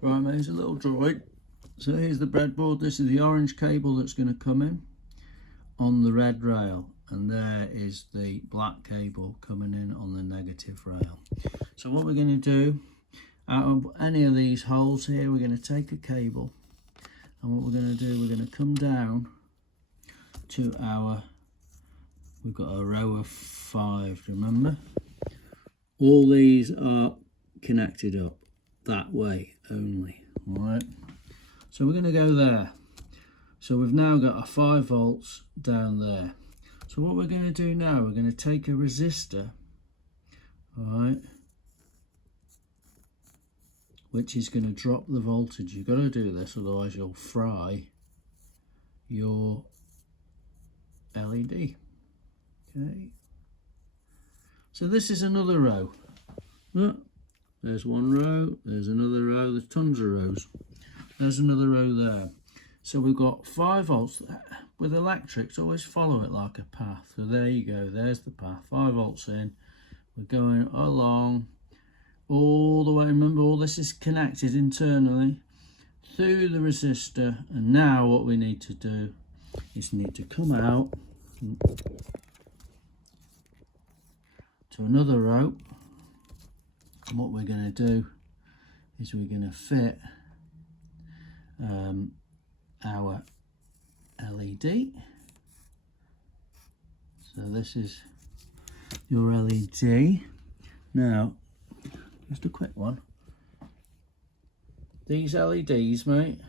Right, mate, here's a little drawing. So here's the breadboard. This is the orange cable that's going to come in on the red rail, and there is the black cable coming in on the negative rail. So what we're going to do, out of any of these holes here, we're going to take a cable, and what we're going to do, we're going to come down to our, we've got a row of 5, remember? All these are connected up that way only. All right, so we're going to go there. So we've now got a 5 volts down there. So what we're going to do now, we're going to take a resistor, all right, which is going to drop the voltage. You've got to do this, otherwise you'll fry your LED. Okay. So this is another row. Look, there's one row, there's another row, there's tons of rows. There's another row there. So we've got 5 volts. With electrics, always follow it like a path. So there you go, there's the path. 5 volts in. We're going along all the way. Remember, all this is connected internally through the resistor. And now what we need to do is need to come out to another row. And what we're going to do is we're going to fit our LED. So this is your LED. Now, just a quick one. These LEDs, mate,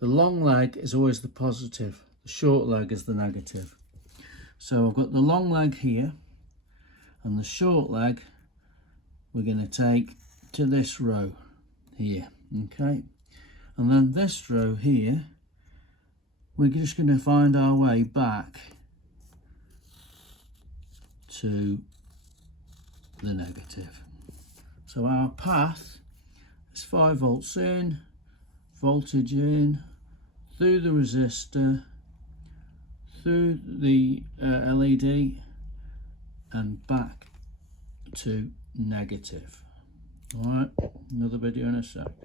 the long leg is always the positive, the short leg is the negative. So I've got the long leg here, and the short leg we're going to take to this row here, okay? And then this row here, we're just going to find our way back to the negative. So our path is 5 volts in, voltage in, through the resistor, through the LED, and back to negative. All right, another video in a sec.